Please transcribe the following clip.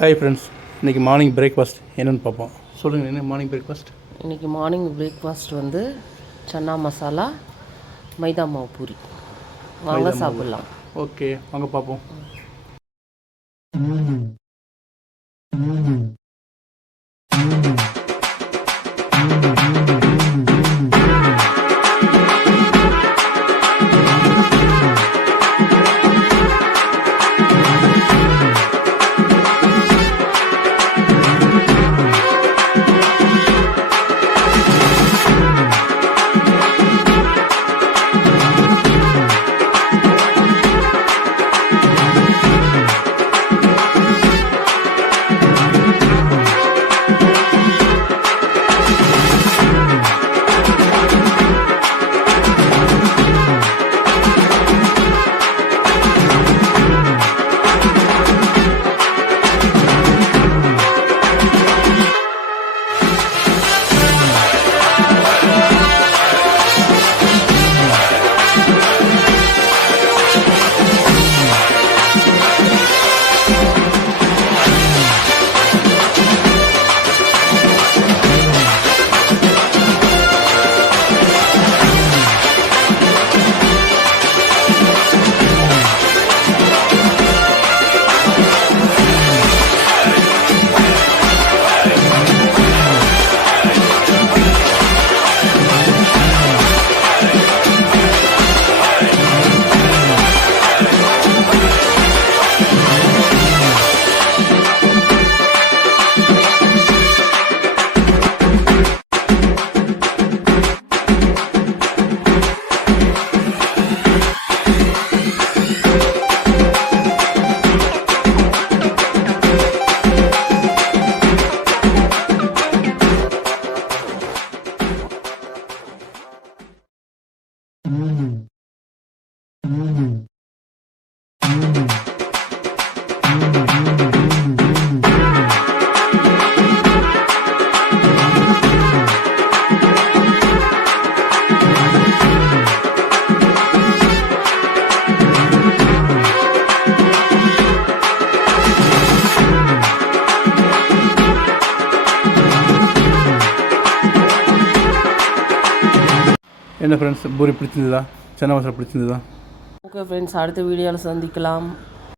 Hi friends, இன்றைக்கி morning breakfast என்னென்னு பார்ப்போம். சொல்லுங்கள், என்ன மார்னிங் பிரேக்ஃபாஸ்ட்? இன்றைக்கி மார்னிங் பிரேக்ஃபாஸ்ட் வந்து சன்னா மசாலா மைதா மாவு பூரி. வாங்க சாப்பிட்லாம். ஓகே, வாங்க பார்ப்போம். என்ன ஃப்ரெண்ட்ஸ், பூரி பிடிச்சிருந்ததா? சன்னா மசாலா பிடிச்சிருந்ததா? ஓகே ஃப்ரெண்ட்ஸ், அடுத்த வீடியோவில் சந்திக்கலாம்.